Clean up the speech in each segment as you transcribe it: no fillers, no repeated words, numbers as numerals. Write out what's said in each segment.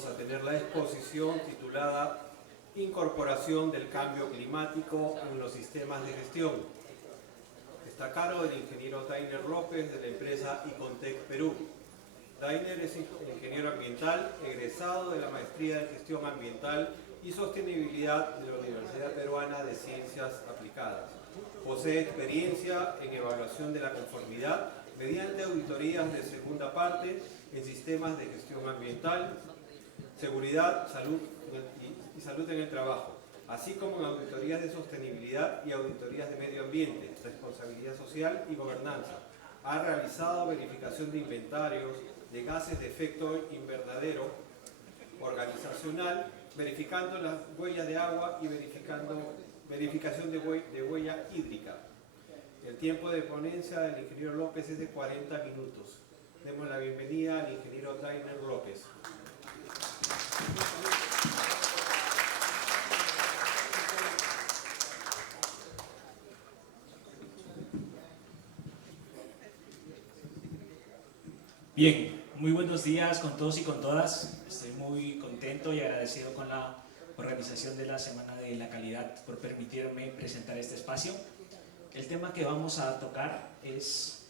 vamos a tener la exposición titulada Incorporación del cambio climático en los sistemas de gestión. Está a cargo del ingeniero Dainer López de la empresa Icontec Perú. Dainer es ingeniero ambiental, egresado de la Maestría de Gestión Ambiental y Sostenibilidad de la Universidad Peruana de Ciencias Aplicadas. Posee experiencia en evaluación de la conformidad mediante auditorías de segunda parte en sistemas de gestión ambiental, seguridad, salud y salud en el trabajo, así como en auditorías de sostenibilidad y auditorías de medio ambiente, responsabilidad social y gobernanza. Ha realizado verificación de inventarios de gases de efecto invernadero organizacional, verificando las huellas de agua y verificación de huella hídrica. El tiempo de ponencia del ingeniero López es de 40 minutos. Demos la bienvenida al ingeniero Dainer López. Bien, muy buenos días con todos y con todas. Estoy muy contento y agradecido con la organización de la Semana de la Calidad por permitirme presentar este espacio. El tema que vamos a tocar es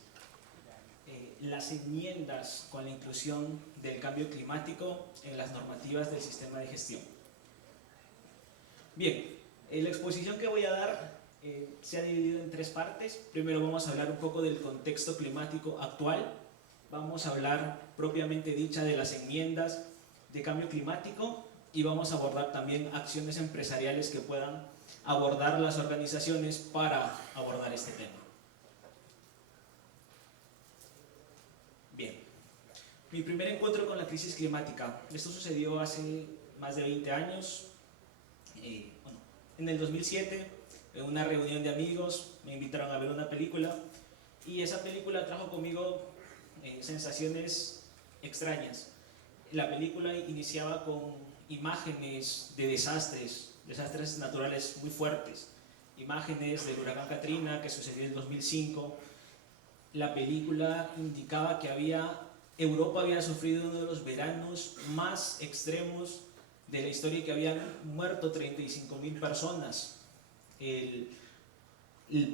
las enmiendas con la inclusión del cambio climático en las normativas del sistema de gestión. Bien, la exposición que voy a dar se ha dividido en tres partes. Primero vamos a hablar un poco del contexto climático actual. Vamos a hablar propiamente dicha de las enmiendas de cambio climático y vamos a abordar también acciones empresariales que puedan abordar las organizaciones para abordar este tema. Bien, mi primer encuentro con la crisis climática. Esto sucedió hace más de 20 años. En el 2007, en una reunión de amigos, me invitaron a ver una película y esa película trajo conmigo sensaciones extrañas. La película iniciaba con imágenes de desastres naturales muy fuertes, imágenes del huracán Katrina que sucedió en el 2005. La película indicaba que Europa había sufrido uno de los veranos más extremos de la historia y que habían muerto 35.000 personas. El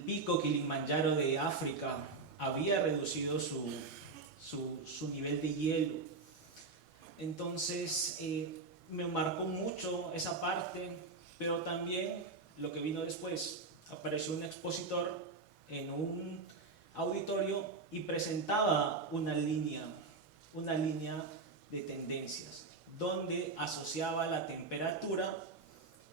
pico Kilimanjaro de África había reducido su nivel de hielo. Entonces me marcó mucho esa parte, pero también lo que vino después. Apareció un expositor en un auditorio y presentaba una línea de tendencias donde asociaba la temperatura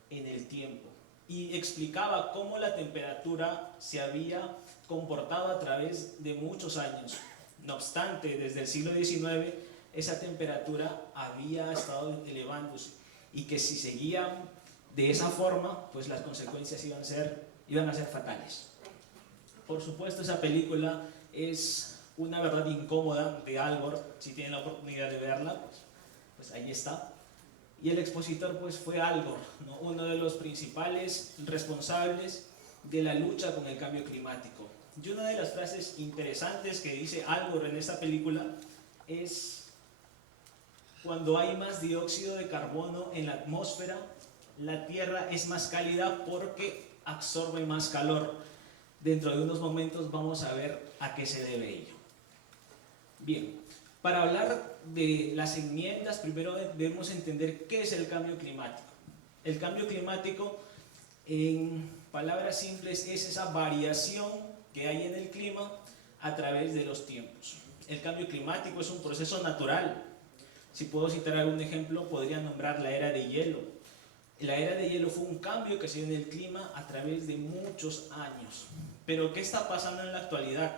en el tiempo y explicaba cómo la temperatura se había comportado a través de muchos años. No obstante, desde el siglo XIX esa temperatura había estado elevándose y que si seguían de esa forma, pues las consecuencias iban a ser fatales. Por supuesto, esa película es una verdad incómoda de Al Gore. Si tienen la oportunidad de verla, pues ahí está. Y el expositor pues fue Al Gore, ¿no? Uno de los principales responsables de la lucha con el cambio climático. Y una de las frases interesantes que dice Al Gore en esta película es: cuando hay más dióxido de carbono en la atmósfera, la Tierra es más cálida porque absorbe más calor. Dentro de unos momentos vamos a ver a qué se debe ello. Bien, para hablar de las enmiendas, primero debemos entender qué es el cambio climático. El cambio climático, en palabras simples, es esa variación que hay en el clima a través de los tiempos. El cambio climático es un proceso natural. Si puedo citar algún ejemplo, podría nombrar la era de hielo. La era de hielo fue un cambio que se dio en el clima a través de muchos años. Pero ¿qué está pasando en la actualidad?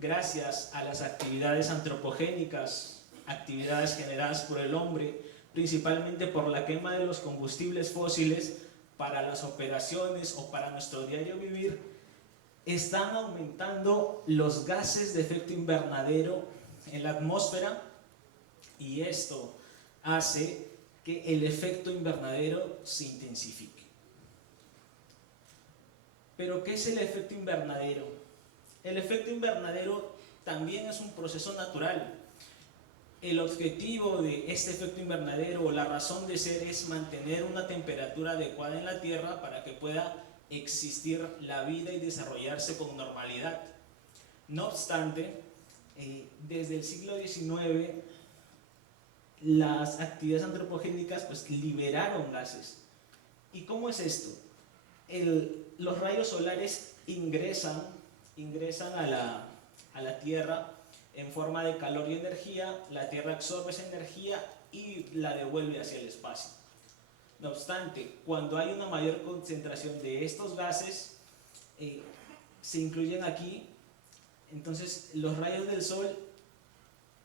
Gracias a las actividades antropogénicas, actividades generadas por el hombre, principalmente por la quema de los combustibles fósiles para las operaciones o para nuestro diario vivir, están aumentando los gases de efecto invernadero en la atmósfera y esto hace que el efecto invernadero se intensifique. ¿Pero qué es el efecto invernadero? El efecto invernadero también es un proceso natural. el objetivo de este efecto invernadero o la razón de ser es mantener una temperatura adecuada en la Tierra para que pueda existir la vida y desarrollarse con normalidad. No obstante, desde el siglo XIX las actividades antropogénicas pues liberaron gases. ¿Y cómo es esto? Los rayos solares ingresan a la Tierra en forma de calor y energía, la Tierra absorbe esa energía y la devuelve hacia el espacio. No obstante, cuando hay una mayor concentración de estos gases, se incluyen aquí, entonces los rayos del sol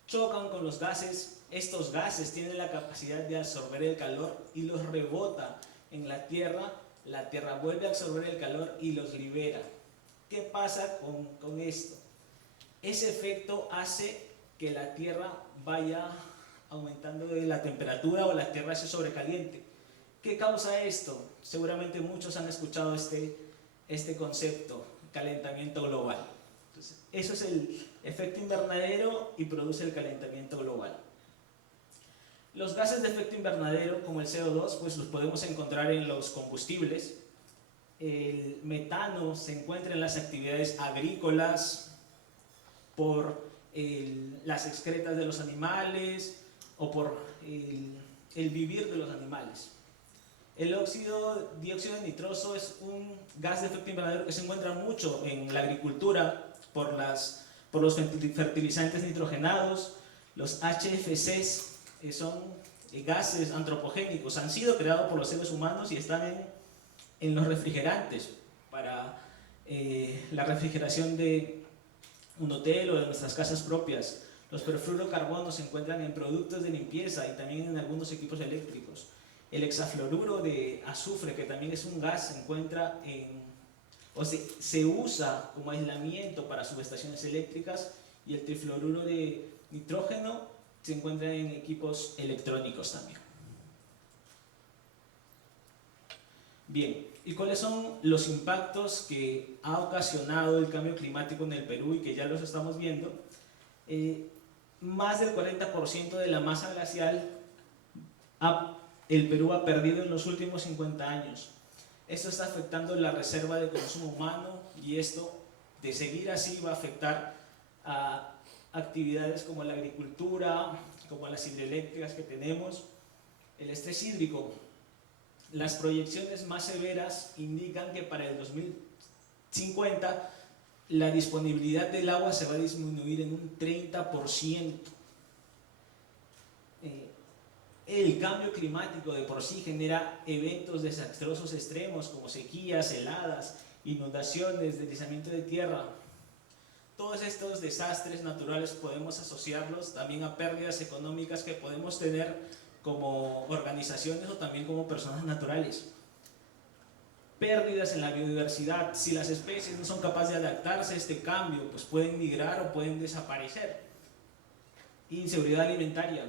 chocan con los gases, estos gases tienen la capacidad de absorber el calor y los rebota en la Tierra vuelve a absorber el calor y los libera. ¿Qué pasa con esto? Ese efecto hace que la Tierra vaya aumentando de la temperatura o la Tierra se sobrecaliente. ¿Qué causa esto? Seguramente muchos han escuchado este concepto, calentamiento global. Entonces, eso es el efecto invernadero y produce el calentamiento global. Los gases de efecto invernadero, como el CO2, pues los podemos encontrar en los combustibles. El metano se encuentra en las actividades agrícolas, por las excretas de los animales o por el vivir de los animales. El dióxido de nitroso es un gas de efecto invernadero que se encuentra mucho en la agricultura por los fertilizantes nitrogenados. Los HFCs son gases antropogénicos, han sido creados por los seres humanos y están en los refrigerantes para la refrigeración de un hotel o de nuestras casas propias. Los perfluorocarbonos se encuentran en productos de limpieza y también en algunos equipos eléctricos. El hexafluoruro de azufre, que también es un gas, se encuentra se usa como aislamiento para subestaciones eléctricas, y el trifluoruro de nitrógeno se encuentra en equipos electrónicos también. Bien, ¿y cuáles son los impactos que ha ocasionado el cambio climático en el Perú y que ya los estamos viendo? Más del 40% de la masa glacial el Perú ha perdido en los últimos 50 años. Esto está afectando la reserva de consumo humano y esto, de seguir así, va a afectar a actividades como la agricultura, como las hidroeléctricas que tenemos. El estrés hídrico. Las proyecciones más severas indican que para el 2050 la disponibilidad del agua se va a disminuir en un 30%. El cambio climático de por sí genera eventos desastrosos extremos como sequías, heladas, inundaciones, deslizamiento de tierra. Todos estos desastres naturales podemos asociarlos también a pérdidas económicas que podemos tener como organizaciones o también como personas naturales. Pérdidas en la biodiversidad. Si las especies no son capaces de adaptarse a este cambio, pues pueden migrar o pueden desaparecer. Inseguridad alimentaria.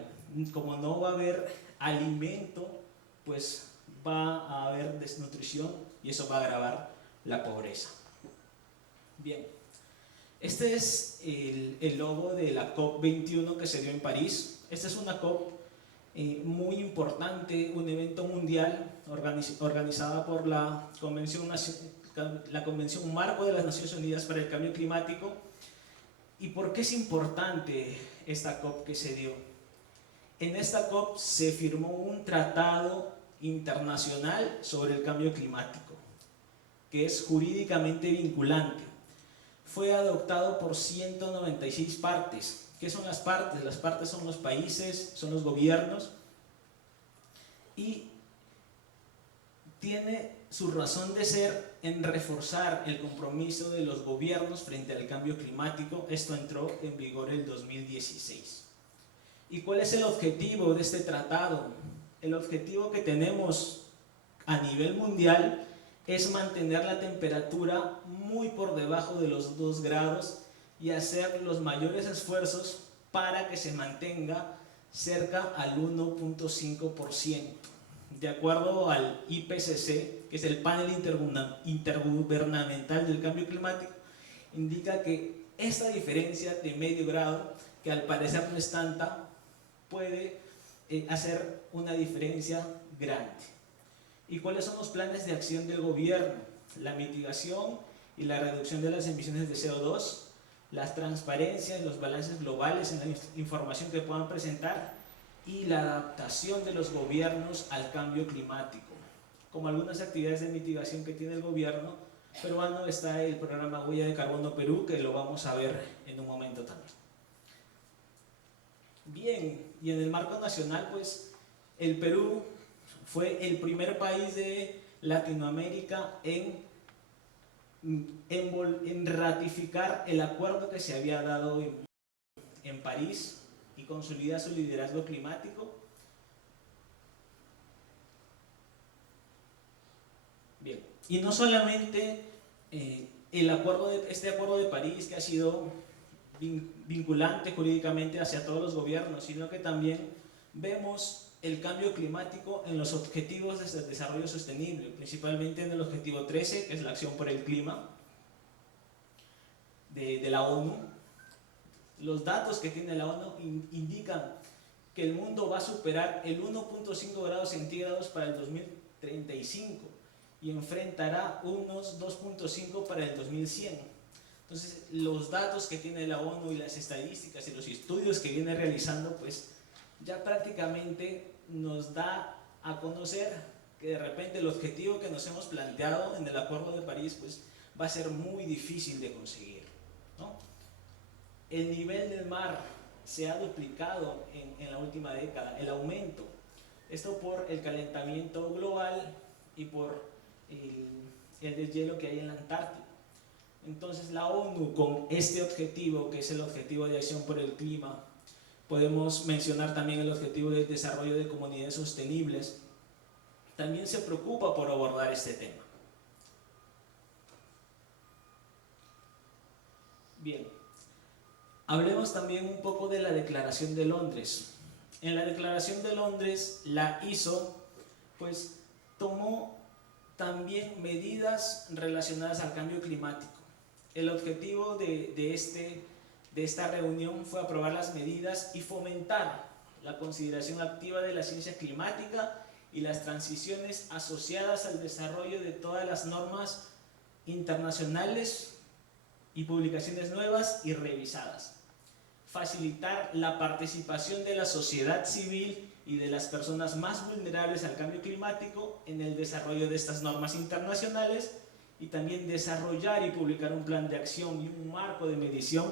Como no va a haber alimento, pues va a haber desnutrición y eso va a agravar la pobreza. Bien, este es el logo de la COP21 que se dio en París. Esta es una COP muy importante, un evento mundial organizada por la Convención Marco de las Naciones Unidas para el Cambio Climático. ¿Y por qué es importante esta COP que se dio? En esta COP se firmó un tratado internacional sobre el cambio climático, que es jurídicamente vinculante. Fue adoptado por 196 partes. ¿Qué son las partes? Las partes son los países, son los gobiernos, y tiene su razón de ser en reforzar el compromiso de los gobiernos frente al cambio climático. Esto entró en vigor el 2016. ¿Y cuál es el objetivo de este tratado? El objetivo que tenemos a nivel mundial es mantener la temperatura muy por debajo de los 2 grados y hacer los mayores esfuerzos para que se mantenga cerca al 1.5%. De acuerdo al IPCC, que es el Panel Intergubernamental del Cambio Climático, indica que esta diferencia de medio grado, que al parecer no es tanta, puede hacer una diferencia grande. ¿Y cuáles son los planes de acción del gobierno? La mitigación y la reducción de las emisiones de CO2, la transparencia en los balances globales en la información que puedan presentar y la adaptación de los gobiernos al cambio climático. Como algunas actividades de mitigación que tiene el gobierno peruano está el programa Huella de Carbono Perú, que lo vamos a ver en un momento también. Bien, y en el marco nacional, pues el Perú fue el primer país de Latinoamérica en ratificar el acuerdo que se había dado en París y consolida su liderazgo climático. Bien, y no solamente este acuerdo de París, que ha sido vinculante jurídicamente hacia todos los gobiernos, sino que también vemos el cambio climático en los objetivos de desarrollo sostenible, principalmente en el objetivo 13, que es la acción por el clima de la ONU. Los datos que tiene la ONU indican que el mundo va a superar el 1.5 grados centígrados para el 2035 y enfrentará unos 2.5 para el 2100. Entonces, los datos que tiene la ONU y las estadísticas y los estudios que viene realizando, pues ya prácticamente nos da a conocer que de repente el objetivo que nos hemos planteado en el Acuerdo de París, pues va a ser muy difícil de conseguir, ¿no? El nivel del mar se ha duplicado en la última década, el aumento. Esto por el calentamiento global y por el deshielo que hay en la Antártida. Entonces la ONU, con este objetivo, que es el objetivo de acción por el clima, podemos mencionar también el objetivo de desarrollo de comunidades sostenibles, también se preocupa por abordar este tema. Bien, hablemos también un poco de la Declaración de Londres. En la Declaración de Londres, la ISO, pues, tomó también medidas relacionadas al cambio climático. El objetivo de esta reunión fue aprobar las medidas y fomentar la consideración activa de la ciencia climática y las transiciones asociadas al desarrollo de todas las normas internacionales y publicaciones nuevas y revisadas. Facilitar la participación de la sociedad civil y de las personas más vulnerables al cambio climático en el desarrollo de estas normas internacionales, y también desarrollar y publicar un plan de acción y un marco de medición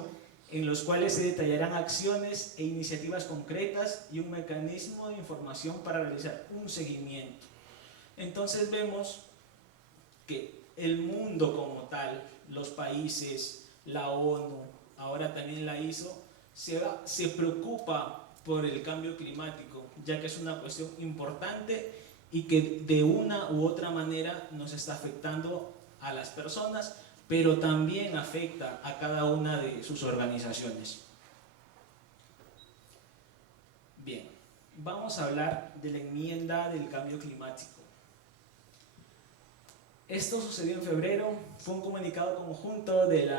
en los cuales se detallarán acciones e iniciativas concretas y un mecanismo de información para realizar un seguimiento. Entonces vemos que el mundo como tal, los países, la ONU, ahora también la ISO, se preocupa por el cambio climático, ya que es una cuestión importante y que de una u otra manera nos está afectando a las personas, pero también afecta a cada una de sus organizaciones. Bien, vamos a hablar de la enmienda del cambio climático. Esto sucedió en febrero, fue un comunicado conjunto de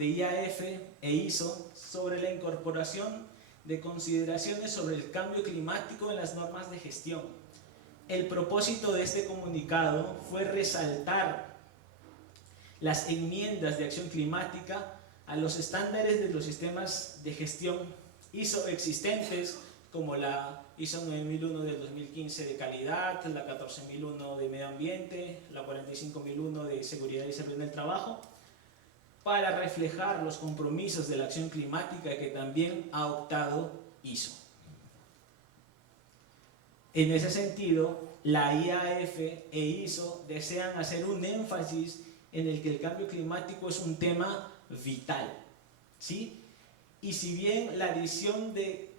IAF e ISO sobre la incorporación de consideraciones sobre el cambio climático en las normas de gestión. El propósito de este comunicado fue resaltar las enmiendas de acción climática a los estándares de los sistemas de gestión ISO existentes, como la ISO 9001 del 2015 de calidad, la 14001 de medio ambiente, la 45001 de seguridad y salud en el trabajo, para reflejar los compromisos de la acción climática que también ha optado ISO. En ese sentido, la IAF e ISO desean hacer un énfasis en el que el cambio climático es un tema vital, ¿sí? Y si bien la adición de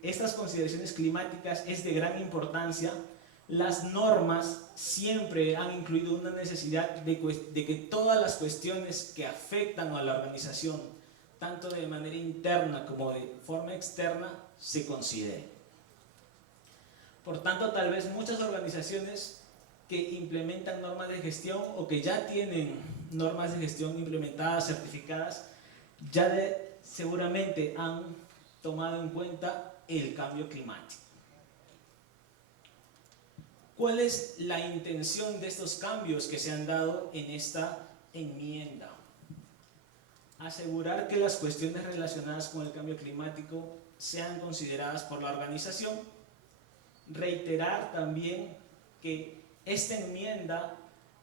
estas consideraciones climáticas es de gran importancia, las normas siempre han incluido una necesidad de que todas las cuestiones que afectan a la organización, tanto de manera interna como de forma externa, se consideren. Por tanto, tal vez muchas organizaciones que implementan normas de gestión o que ya tienen normas de gestión implementadas, certificadas, seguramente han tomado en cuenta el cambio climático. ¿Cuál es la intención de estos cambios que se han dado en esta enmienda? Asegurar que las cuestiones relacionadas con el cambio climático sean consideradas por la organización. Reiterar también que esta enmienda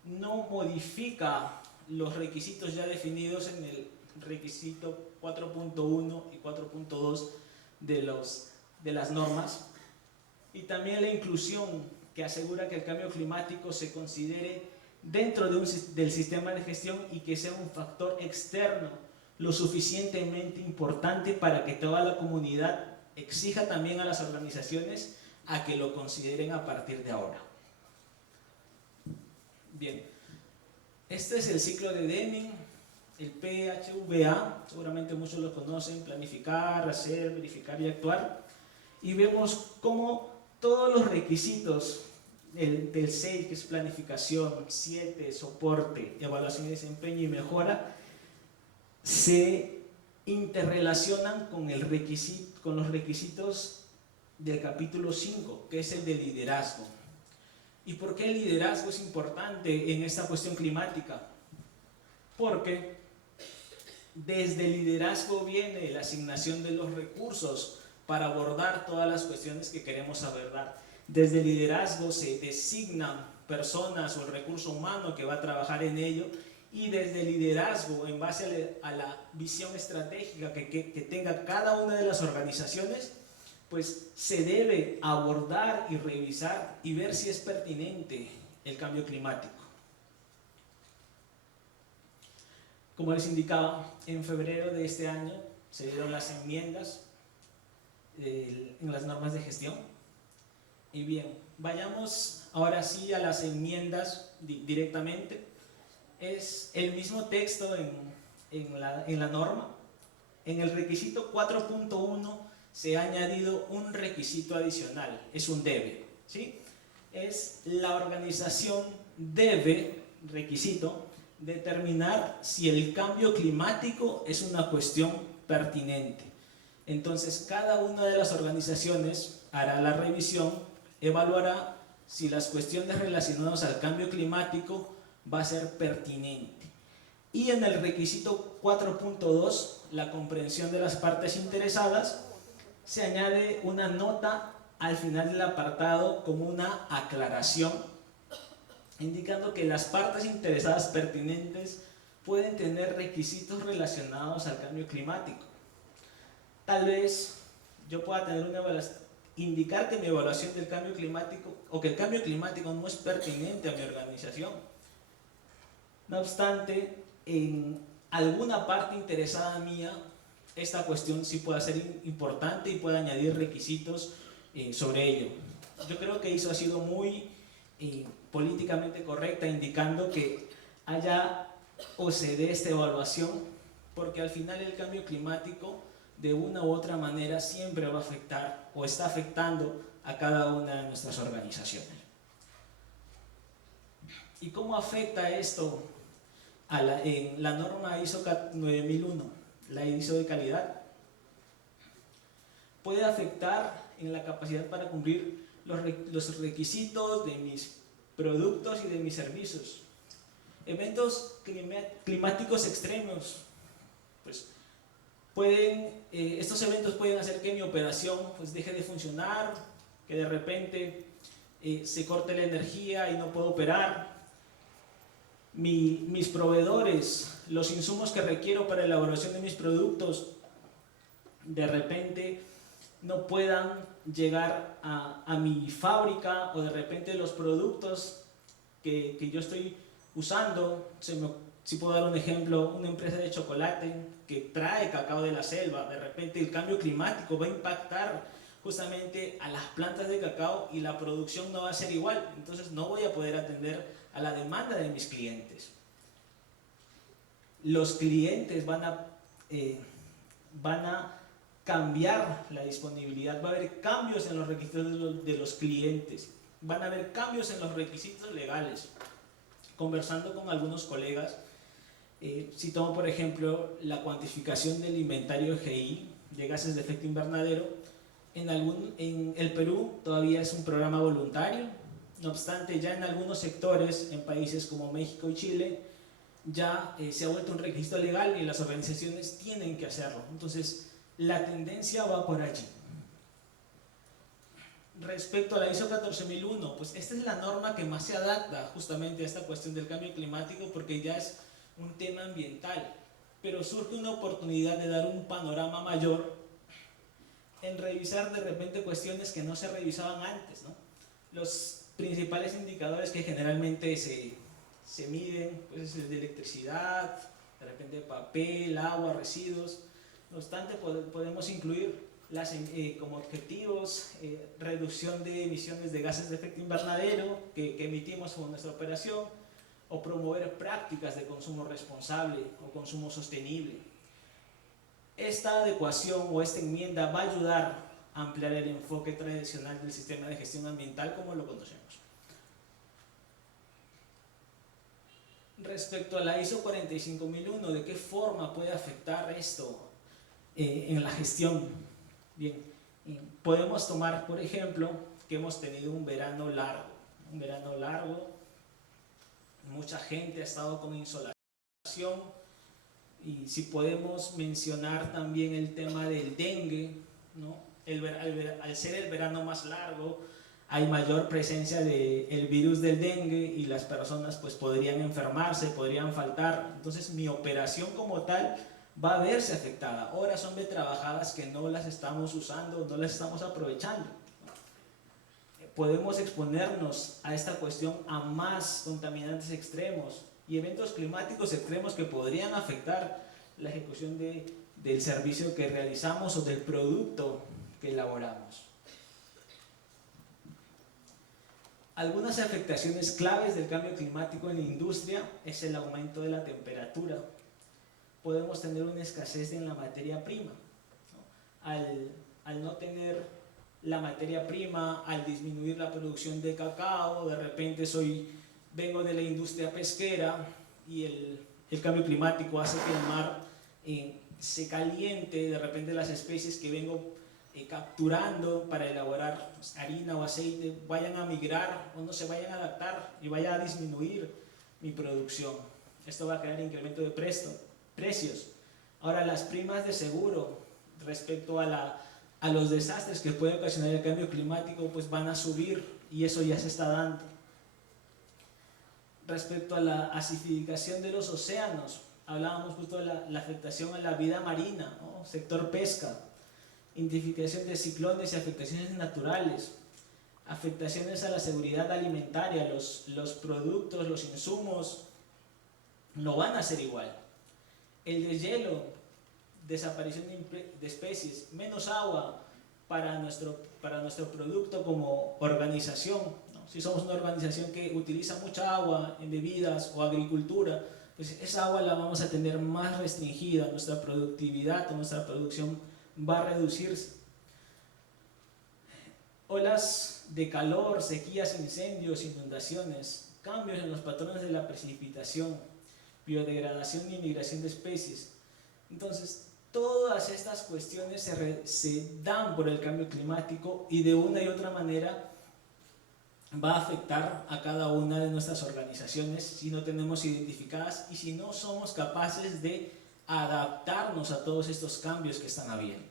no modifica los requisitos ya definidos en el requisito 4.1 y 4.2 de las normas, y también la inclusión que asegura que el cambio climático se considere dentro del sistema de gestión y que sea un factor externo lo suficientemente importante para que toda la comunidad exija también a las organizaciones a que lo consideren a partir de ahora. Bien, este es el ciclo de Deming, el PHVA, seguramente muchos lo conocen: planificar, hacer, verificar y actuar. Y vemos cómo todos los requisitos del 6, que es planificación, 7, soporte, evaluación de desempeño y mejora, se interrelacionan con los requisitos del capítulo 5, que es el de liderazgo. ¿Y por qué el liderazgo es importante en esta cuestión climática? Porque desde el liderazgo viene la asignación de los recursos para abordar todas las cuestiones que queremos abordar. Desde el liderazgo se designan personas o el recurso humano que va a trabajar en ello, y desde el liderazgo, en base a la visión estratégica que tenga cada una de las organizaciones, pues se debe abordar y revisar y ver si es pertinente el cambio climático. Como les indicaba, en febrero de este año se dieron las enmiendas en las normas de gestión. Y bien, vayamos ahora sí a las enmiendas directamente. Es el mismo texto en la norma. En el requisito 4.1 se ha añadido un requisito adicional, es un debe, ¿sí? Es la organización debe, requisito, determinar si el cambio climático es una cuestión pertinente. Entonces, cada una de las organizaciones hará la revisión, evaluará si las cuestiones relacionadas al cambio climático va a ser pertinente. Y en el requisito 4.2, la comprensión de las partes interesadas, se añade una nota al final del apartado como una aclaración, indicando que las partes interesadas pertinentes pueden tener requisitos relacionados al cambio climático. Tal vez yo pueda tener indicar que mi evaluación del cambio climático o que el cambio climático no es pertinente a mi organización. No obstante, en alguna parte interesada mía, esta cuestión sí puede ser importante y puede añadir requisitos sobre ello. Yo creo que eso ha sido muy políticamente correcta, indicando que haya o se dé esta evaluación, porque al final el cambio climático de una u otra manera siempre va a afectar o está afectando a cada una de nuestras organizaciones. ¿Y cómo afecta esto en la norma ISO 9001, la ISO de calidad? Puede afectar en la capacidad para cumplir los requisitos de mis productos y de mis servicios. Eventos climáticos extremos, pues estos eventos pueden hacer que mi operación pues deje de funcionar, que de repente se corte la energía y no puedo operar. Mis proveedores, los insumos que requiero para la elaboración de mis productos, de repente no puedan llegar a mi fábrica, o de repente los productos que yo estoy usando, si puedo dar un ejemplo, una empresa de chocolate que trae cacao de la selva, de repente el cambio climático va a impactar justamente a las plantas de cacao y la producción no va a ser igual, entonces no voy a poder atender a la demanda de mis clientes. Los clientes van a cambiar la disponibilidad, va a haber cambios en los requisitos de los clientes, van a haber cambios en los requisitos legales. Conversando con algunos colegas, si tomo por ejemplo la cuantificación del inventario GI de gases de efecto invernadero, En el Perú todavía es un programa voluntario, no obstante ya en algunos sectores, en países como México y Chile, ya se ha vuelto un requisito legal y las organizaciones tienen que hacerlo. Entonces, la tendencia va por allí. Respecto a la ISO 14001, pues esta es la norma que más se adapta justamente a esta cuestión del cambio climático porque ya es un tema ambiental, pero surge una oportunidad de dar un panorama mayor en revisar de repente cuestiones que no se revisaban antes, ¿no? Los principales indicadores que generalmente se miden, pues es el de electricidad, de repente papel, agua, residuos. No obstante, podemos incluir como objetivos reducción de emisiones de gases de efecto invernadero que emitimos con nuestra operación, o promover prácticas de consumo responsable o consumo sostenible. Esta adecuación o esta enmienda va a ayudar a ampliar el enfoque tradicional del sistema de gestión ambiental como lo conocemos. Respecto a la ISO 45001, ¿de qué forma puede afectar esto en la gestión? Bien, podemos tomar, por ejemplo, que hemos tenido un verano largo, mucha gente ha estado con insolación, y si podemos mencionar también el tema del dengue, ¿no? Al ser el verano más largo, hay mayor presencia del virus del dengue y las personas pues podrían enfermarse, podrían faltar. Entonces mi operación como tal va a verse afectada. Horas son trabajadas que no las estamos usando, no las estamos aprovechando. Podemos exponernos a esta cuestión a más contaminantes extremos y eventos climáticos extremos que podrían afectar la ejecución del servicio que realizamos o del producto que elaboramos. Algunas afectaciones claves del cambio climático en la industria es el aumento de la temperatura. Podemos tener una escasez en la materia prima, ¿no? Al no tener la materia prima, al disminuir la producción de cacao, de repente vengo de la industria pesquera y el cambio climático hace que el mar se caliente, de repente las especies que vengo capturando para elaborar harina o aceite vayan a migrar o no se vayan a adaptar y vaya a disminuir mi producción. Esto va a crear incremento de precios. Ahora, las primas de seguro respecto a los desastres que puede ocasionar el cambio climático pues van a subir y eso ya se está dando. Respecto a la acidificación de los océanos, hablábamos justo de la afectación a la vida marina, ¿no? Sector pesca, identificación de ciclones y afectaciones naturales, afectaciones a la seguridad alimentaria, los productos, los insumos no van a ser igual. El deshielo, desaparición de especies, menos agua para nuestro producto como organización, ¿no? Si somos una organización que utiliza mucha agua en bebidas o agricultura, pues esa agua la vamos a tener más restringida, nuestra productividad o nuestra producción va a reducirse. Olas de calor, sequías, incendios, inundaciones, cambios en los patrones de la precipitación, biodegradación y migración de especies. Entonces, todas estas cuestiones se dan por el cambio climático y de una y otra manera va a afectar a cada una de nuestras organizaciones si no tenemos identificadas y si no somos capaces de adaptarnos a todos estos cambios que están habiendo.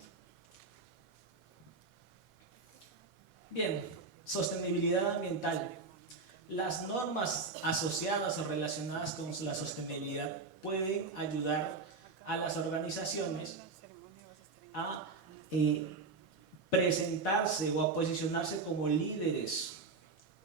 Bien, sostenibilidad ambiental. Las normas asociadas o relacionadas con la sostenibilidad pueden ayudar a las organizaciones a presentarse o a posicionarse como líderes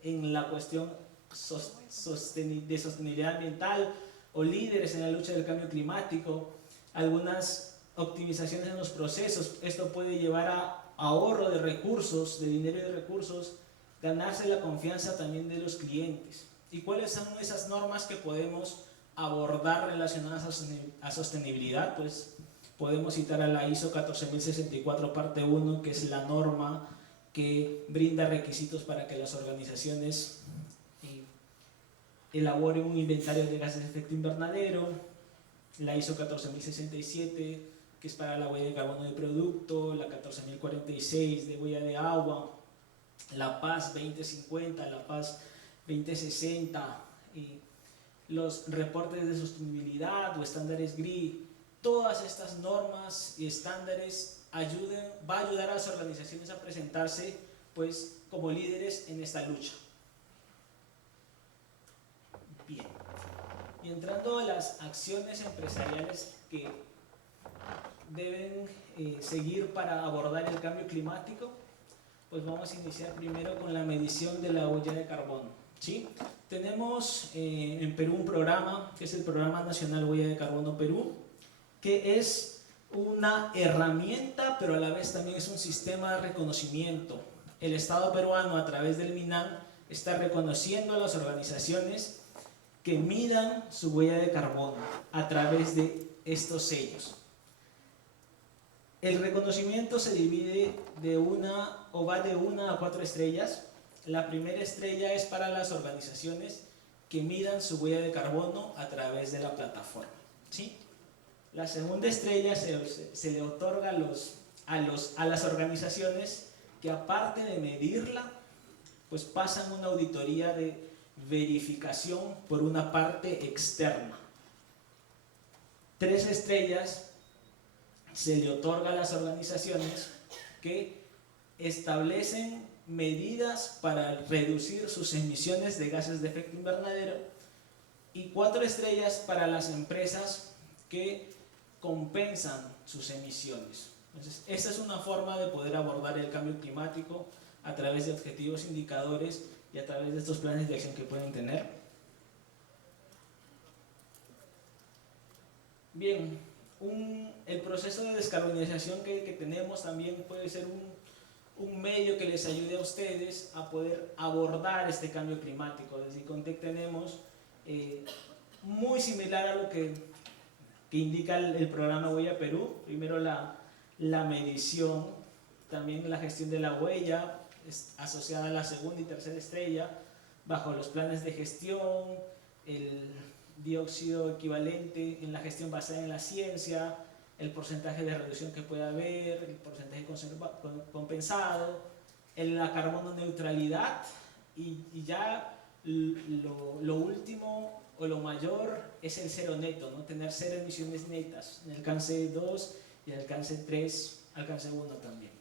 en la cuestión de sostenibilidad ambiental o líderes en la lucha del cambio climático, algunas optimizaciones en los procesos. Esto puede llevar a ahorro de recursos, de dinero y de recursos, ganarse la confianza también de los clientes. ¿Y cuáles son esas normas que podemos abordar relacionadas a sostenibilidad? Pues podemos citar a la ISO 14064 parte 1, que es la norma que brinda requisitos para que las organizaciones elaboren un inventario de gases de efecto invernadero. La ISO 14067 que es para la huella de carbono de producto, la 14046 de huella de agua, la PAS 2050, la PAS 2060, los reportes de sostenibilidad o estándares GRI. Todas estas normas y estándares va a ayudar a las organizaciones a presentarse pues, como líderes en esta lucha. Bien, y entrando a las acciones empresariales que deben seguir para abordar el cambio climático, pues vamos a iniciar primero con la medición de la huella de carbono. ¿Sí? Tenemos en Perú un programa que es el Programa Nacional Huella de Carbono Perú, que es una herramienta, pero a la vez también es un sistema de reconocimiento. El Estado peruano, a través del MINAM, está reconociendo a las organizaciones que midan su huella de carbono a través de estos sellos. El reconocimiento se divide va de 1 a 4 estrellas. La primera estrella es para las organizaciones que midan su huella de carbono a través de la plataforma. ¿Sí? La segunda estrella se le otorga a las organizaciones que, aparte de medirla, pues pasan una auditoría de verificación por una parte externa. 3 estrellas se le otorga a las organizaciones que establecen medidas para reducir sus emisiones de gases de efecto invernadero, y 4 estrellas para las empresas que compensan sus emisiones. Entonces, esta es una forma de poder abordar el cambio climático a través de objetivos, indicadores y a través de estos planes de acción que pueden tener. Bien, el proceso de descarbonización que tenemos también puede ser un medio que les ayude a ustedes a poder abordar este cambio climático. Desde ICONTEC tenemos muy similar a lo que indica el programa Huella Perú. Primero la medición, también la gestión de la huella, asociada a la segunda y tercera estrella, bajo los planes de gestión, el dióxido equivalente en la gestión basada en la ciencia, el porcentaje de reducción que puede haber, el porcentaje compensado, la carbono neutralidad, y ya lo último o lo mayor es el cero neto, ¿no? Tener 0 emisiones netas en el alcance 2 y el alcance 3, alcance 1 también.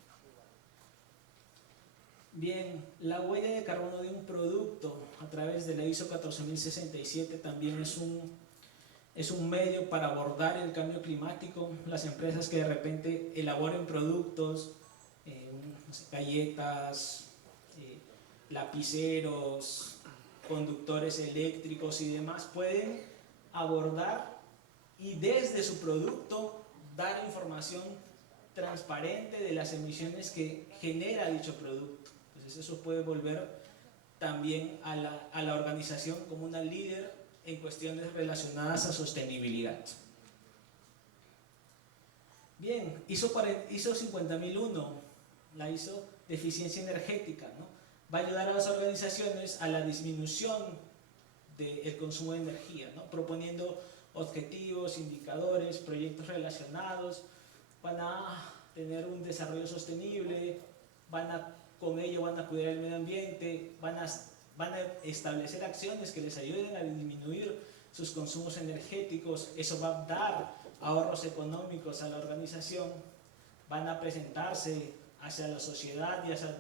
Bien, la huella de carbono de un producto a través de la ISO 14067 también es un medio para abordar el cambio climático. Las empresas que de repente elaboren productos, no sé, galletas, lapiceros, conductores eléctricos y demás, pueden abordar y desde su producto dar información transparente de las emisiones que genera dicho producto. Entonces eso puede volver también a la organización como una líder en cuestiones relacionadas a sostenibilidad. Bien, ISO 50001, la ISO de eficiencia energética, ¿no? Va a ayudar a las organizaciones a la disminución del consumo de energía, ¿no? Proponiendo objetivos, indicadores, proyectos relacionados. Van a tener un desarrollo sostenible, con ello van a cuidar el medio ambiente, van a establecer acciones que les ayuden a disminuir sus consumos energéticos. Eso va a dar ahorros económicos a la organización. Van a presentarse hacia la sociedad y hacia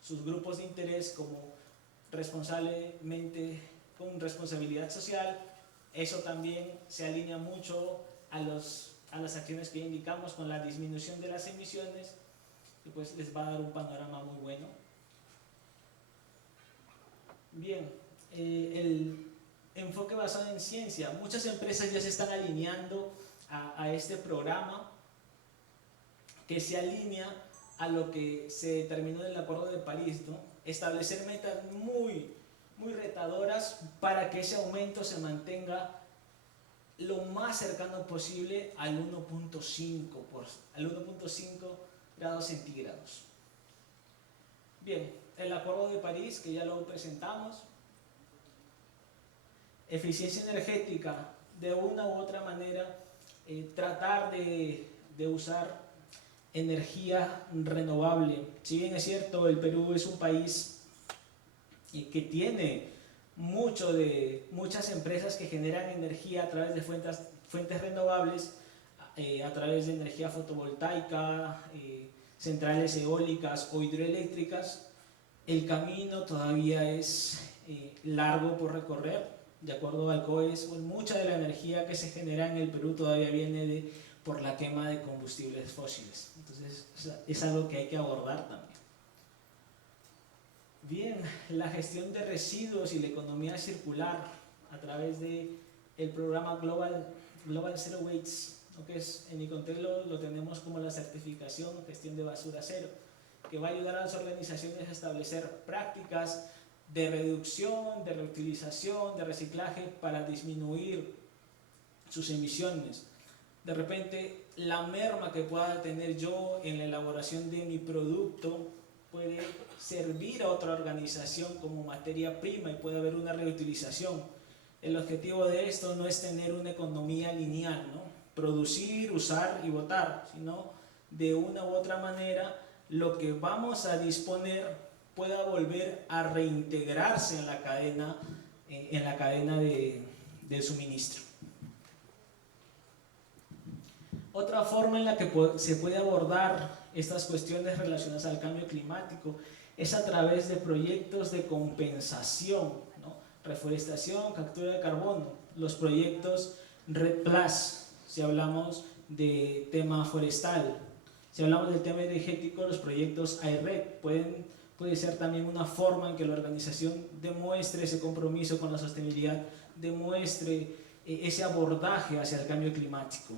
sus grupos de interés como responsablemente, con responsabilidad social. Eso también se alinea mucho a las acciones que indicamos con la disminución de las emisiones, y pues les va a dar un panorama muy bueno. Bien, el enfoque basado en ciencia. Muchas empresas ya se están alineando a este programa, que se alinea a lo que se determinó en el Acuerdo de París, ¿no? Establecer metas muy, muy retadoras para que ese aumento se mantenga lo más cercano posible al 1.5 grados centígrados. Bien, el Acuerdo de París, que ya lo presentamos. Eficiencia energética, de una u otra manera, tratar de de usar energía renovable. Si bien es cierto, el Perú es un país que tiene muchas empresas que generan energía a través de fuentes renovables, a través de energía fotovoltaica, centrales eólicas o hidroeléctricas, el camino todavía es largo por recorrer. De acuerdo al COES, mucha de la energía que se genera en el Perú todavía viene por la quema de combustibles fósiles. Entonces es algo que hay que abordar también. Bien, la gestión de residuos y la economía circular a través del programa Global Zero Waste, ¿no? Que es, en Icontel lo tenemos como la certificación gestión de basura cero, que va a ayudar a las organizaciones a establecer prácticas de reducción, de reutilización, de reciclaje para disminuir sus emisiones. De repente, la merma que pueda tener yo en la elaboración de mi producto puede servir a otra organización como materia prima y puede haber una reutilización. El objetivo de esto no es tener una economía lineal, ¿no? Producir, usar y botar, sino de una u otra manera lo que vamos a disponer pueda volver a reintegrarse en la cadena de suministro. Otra forma en la que se puede abordar estas cuestiones relacionadas al cambio climático es a través de proyectos de compensación, ¿no? Reforestación, captura de carbono, los proyectos REDD+, si hablamos de tema forestal. Si hablamos del tema energético, los proyectos I-REC puede ser también una forma en que la organización demuestre ese compromiso con la sostenibilidad, demuestre ese abordaje hacia el cambio climático.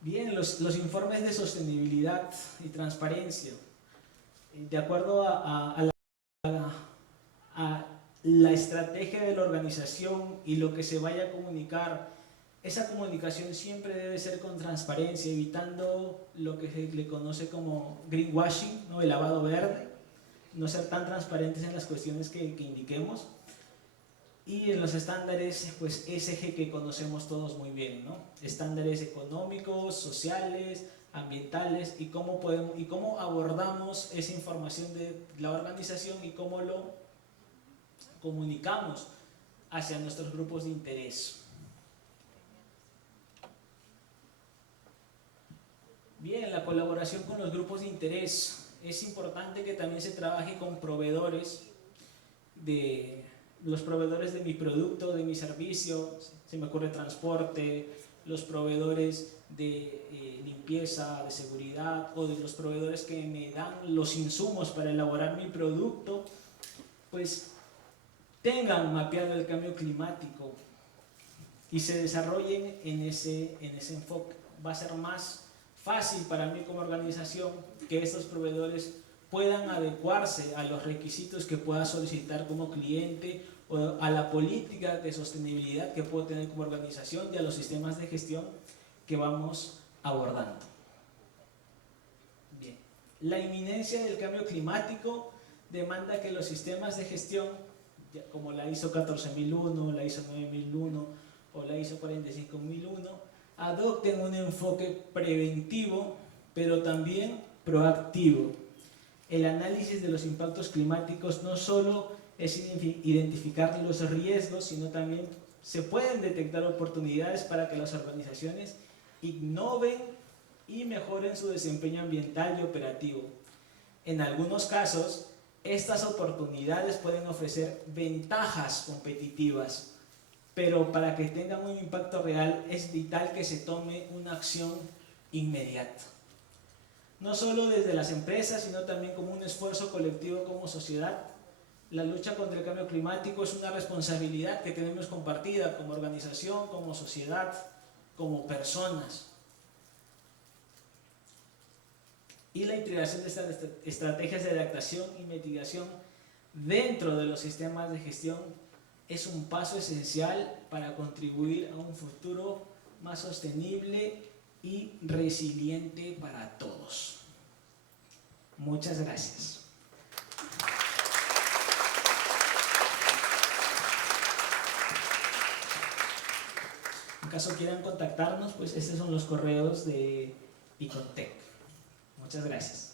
Bien, los informes de sostenibilidad y transparencia. De acuerdo a la estrategia de la organización y lo que se vaya a comunicar, esa comunicación siempre debe ser con transparencia, evitando lo que se le conoce como greenwashing, ¿no? El lavado verde, no ser tan transparentes en las cuestiones que indiquemos. Y en los estándares, pues ESG que conocemos todos muy bien, ¿no? Estándares económicos, sociales, ambientales y cómo abordamos esa información de la organización y cómo lo comunicamos hacia nuestros grupos de interés. Bien, la colaboración con los grupos de interés. Es importante que también se trabaje con proveedores los proveedores de mi producto, de mi servicio, se me ocurre transporte, los proveedores de limpieza, de seguridad o de los proveedores que me dan los insumos para elaborar mi producto, pues tengan mapeado el cambio climático y se desarrollen en ese enfoque. Va a ser más fácil para mí como organización que estos proveedores puedan adecuarse a los requisitos que pueda solicitar como cliente o a la política de sostenibilidad que puedo tener como organización y a los sistemas de gestión que vamos abordando. Bien, la inminencia del cambio climático demanda que los sistemas de gestión, como la ISO 14001, la ISO 9001 o la ISO 45001, adopten un enfoque preventivo, pero también proactivo. El análisis de los impactos climáticos no solo es identificar los riesgos, sino también se pueden detectar oportunidades para que las organizaciones innoven y mejoren su desempeño ambiental y operativo. En algunos casos, estas oportunidades pueden ofrecer ventajas competitivas, pero para que tengan un impacto real es vital que se tome una acción inmediata. No solo desde las empresas, sino también como un esfuerzo colectivo como sociedad. La lucha contra el cambio climático es una responsabilidad que tenemos compartida como organización, como sociedad, como personas. Y la integración de estas estrategias de adaptación y mitigación dentro de los sistemas de gestión es un paso esencial para contribuir a un futuro más sostenible y resiliente para todos. Muchas gracias. acaso quieran contactarnos, pues estos son los correos de Picontec. Muchas gracias.